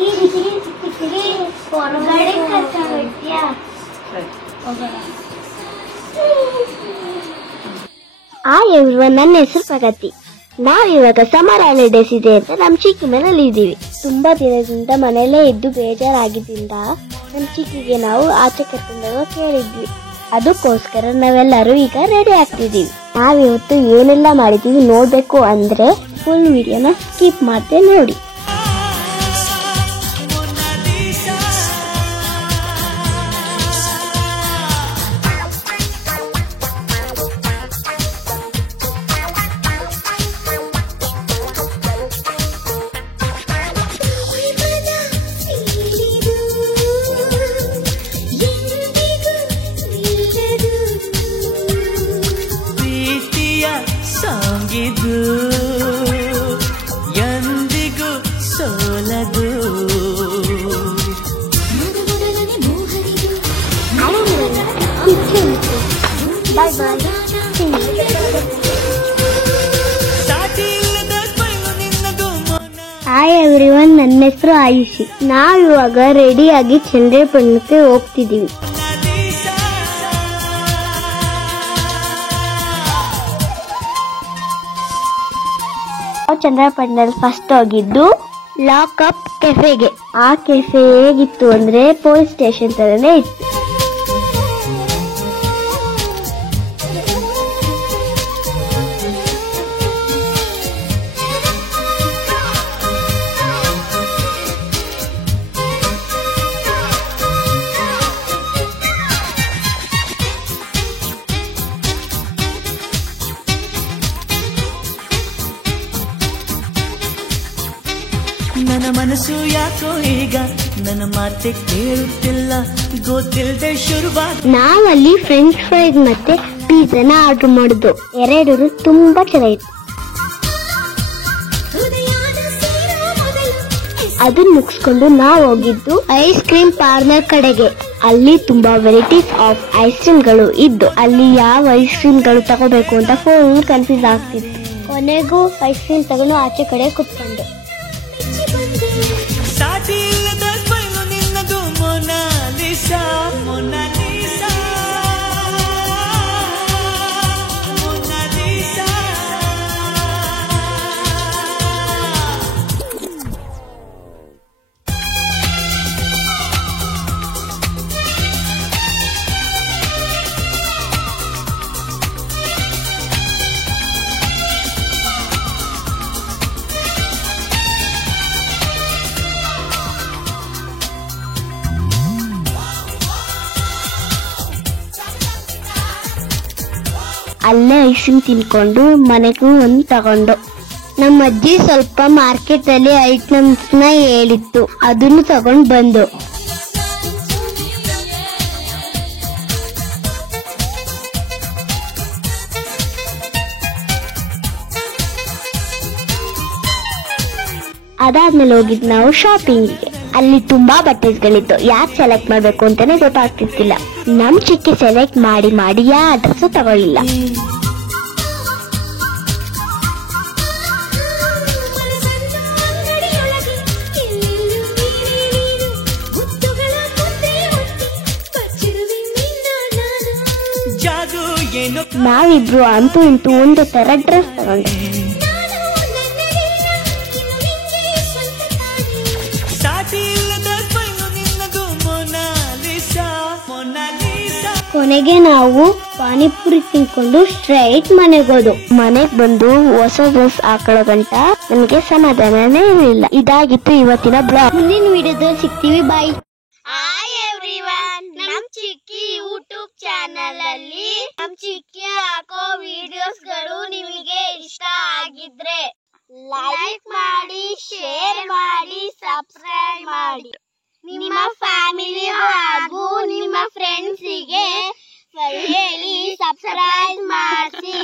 Hi everyone, ನನ್ನ ಹೆಸರು ಪ್ರಗತಿ. ನಾವಿವಾಗ ಸಮ್ಮರ್ ಹಾಲಿಡೇಸ್ ಇದೆ ಅಂತ ನಮ್ಮ ಚಿಕ್ಕಿ ಮನೇಲಿ ಇದ್ದೀವಿ. ತುಂಬಾ ದಿನದಿಂದ ಮನೆಯಲ್ಲೇ ಇದ್ದು ಬೇಜಾರಾಗಿದ್ದರಿಂದ ನಮ್ಮ ಚಿಕ್ಕಿಗೆ ನಾವು ಆಚೆ ಕರ್ಕೊಂಡೋಗ ಕೇಳಿದ್ವಿ. ಅದಕ್ಕೋಸ್ಕರ ನಾವೆಲ್ಲರೂ ಈಗ ರೆಡಿ ಆಗ್ತಿದೀವಿ. ನಾವಿವತ್ತು ಏನೆಲ್ಲ ಮಾಡಿದೀವಿ ನೋಡ್ಬೇಕು ಅಂದ್ರೆ ಫುಲ್ ವಿಡಿಯೋನ ಸ್ಕಿಪ್ ಮಾಡದೆ ನೋಡಿ. ಎಂದಿಗೂ ಸೋಲದು. ಹಾಯ್ ಎವ್ರಿವನ್, ನನ್ನ ಹೆಸರು ಆಯುಷಿ. ನಾವಿವಾಗ ರೆಡಿಯಾಗಿ ಚಂದ್ರಪಟ್ಟಣಕ್ಕೆ ಹೋಗ್ತಿದೀವಿ. ಚಂದ್ರಪಟ್ಟಣದಲ್ಲಿ ಫಸ್ಟ್ ಹೋಗಿದ್ದು ಲಾಕಪ್ ಕೆಫೆಗೆ. ಆ ಕೆಫೆ ಹೇಗಿತ್ತು ಅಂದ್ರೆ ಪೊಲೀಸ್ ಸ್ಟೇಷನ್ ತರನೇ ಇತ್ತು. ನನ್ನ ಮನಸ್ಸು ಯಾಕೋ ಈಗ ನನ್ನ ಮಾತೆ ಕೇಳುತ್ತಿಲ್ಲ, ಗೊತ್ತಿಲ್ಲದೆ ಶುರುವಾದ. ನಾವಲ್ಲಿ ಫ್ರೆಂಚ್ ಫ್ರೈಸ್ ಮತ್ತೆ ಪಿಜ್ಜಾನ ಆರ್ಡರ್ ಮಾಡಿದ್ದು. ಎರಡು ತುಂಬಾ ಚೆನ್ನಾಗಿತ್ತು. ಅದನ್ನ ಮುಗಿಸ್ಕೊಂಡು ನಾವು ಹೋಗಿದ್ದು ಐಸ್ ಕ್ರೀಮ್ ಪಾರ್ಲರ್ ಕಡೆಗೆ. ಅಲ್ಲಿ ತುಂಬಾ ವೆರೈಟೀಸ್ ಆಫ್ ಐಸ್ ಕ್ರೀಮ್ಗಳು ಇದ್ದು. ಅಲ್ಲಿ ಯಾವ ಐಸ್ ಕ್ರೀಮ್ಗಳು ತಗೋಬೇಕು ಅಂತ ಫುಲ್ ಕನ್ಫ್ಯೂಸ್ ಆಗ್ತಿತ್ತು. ಕೊನೆಗೂ ಐಸ್ ಕ್ರೀಮ್ ತಗೊಂಡು ಆಚೆ ಕಡೆ ಕುತ್ಕೊಂಡು ಸಾಟಿ ಇಲ್ಲದ ಸ್ಮೈಲು ನಿನ್ನದು ಮೊನಾಲಿಸಾ, ಮೊನಾಲಿಸಾ, ಮೊನಾಲಿಸಾ. ಅಲ್ಲೇ ಐಸ್ ಕ್ರೀಮ್ ತಿನ್ಕೊಂಡು ಮನೆಗೂ ಒಂದು ತಗೊಂಡು. ನಮ್ಮ ಅಜ್ಜಿ ಸ್ವಲ್ಪ ಮಾರ್ಕೆಟ್ ಅಲ್ಲಿ ಐಟಮ್ಸ್ ನ ಹೇಳಿತ್ತು, ಅದನ್ನು ತಗೊಂಡು ಬಂದು. ಅದಾದ್ಮೇಲೆ ಹೋಗಿದ್ ನಾವು ಶಾಪಿಂಗ್ಗೆ. ಅಲ್ಲಿ ತುಂಬಾ ಬಟ್ಟೆಗಳಿತ್ತು. ಯಾಕೆ ಸೆಲೆಕ್ಟ್ ಮಾಡ್ಬೇಕು ಅಂತಾನೆ ಗೊತ್ತಾಗ್ತಿರ್ತಿಲ್ಲ. ನಮ್ ಚಿಕ್ಕಿ ಸೆಲೆಕ್ಟ್ ಮಾಡಿ ಮಾಡಿ ಯಾವ ಡ್ರೆಸ್ ತಗೊಳ್ಳಿಲ್ಲ. ನಾವಿಬ್ರು ಅಂತೂ ಇಂತೂ ಒಂದು ತರ ಡ್ರೆಸ್ ತಗೊಂಡೆ. ಕೊನೆಗೆ ನಾವು ಪಾನಿಪುರಿ ತಿನ್ಕೊಂಡು ಸ್ಟ್ರೈಟ್ ಮನೆಗೆ ಹೋದು. ಮನೆಗ್ ಬಂದು ಹೊಸ ಡ್ರೆಸ್ ಹಾಕೊಳ್ಳೋ ಗಂಟ ನಮಗೆ ಸಮಾಧಾನನೇ ಇರಲಿಲ್ಲ. ಇದಾಗಿತ್ತು ಇವತ್ತಿನ ಬ್ಲಾಗ್. ಮುಂದಿನ ವಿಡಿಯೋದಲ್ಲಿ ಸಿಗ್ತೀವಿ. ಬಾಯ್. ಹಾಯ್ ಎವ್ರಿವನ್, ನಮ್ ಚಿಕ್ಕಿ ಯೂಟ್ಯೂಬ್ ಚಾನಲ್ ಅಲ್ಲಿ ನಮ್ ಚಿಕ್ಕಿ ಹಾಕೋ ವಿಡಿಯೋಸ್ಗಳು ನಿಮಗೆ ಇಷ್ಟ ಆಗಿದ್ರೆ ಲೈಕ್ ಮಾಡಿ, ಶೇರ್ ಮಾಡಿ, ಸಬ್ಸ್ಕ್ರೈಬ್ ಮಾಡಿ. ನಿಮ್ಮ ಫ್ಯಾಮಿಲಿ ಹಾಗೂ ನಿಮ್ಮ ಫ್ರೆಂಡ್ಸಿಗೆ ಹೇಳಿ ಸಬ್ಸ್ಕ್ರೈಬ್ ಮಾಡಿಸಿ.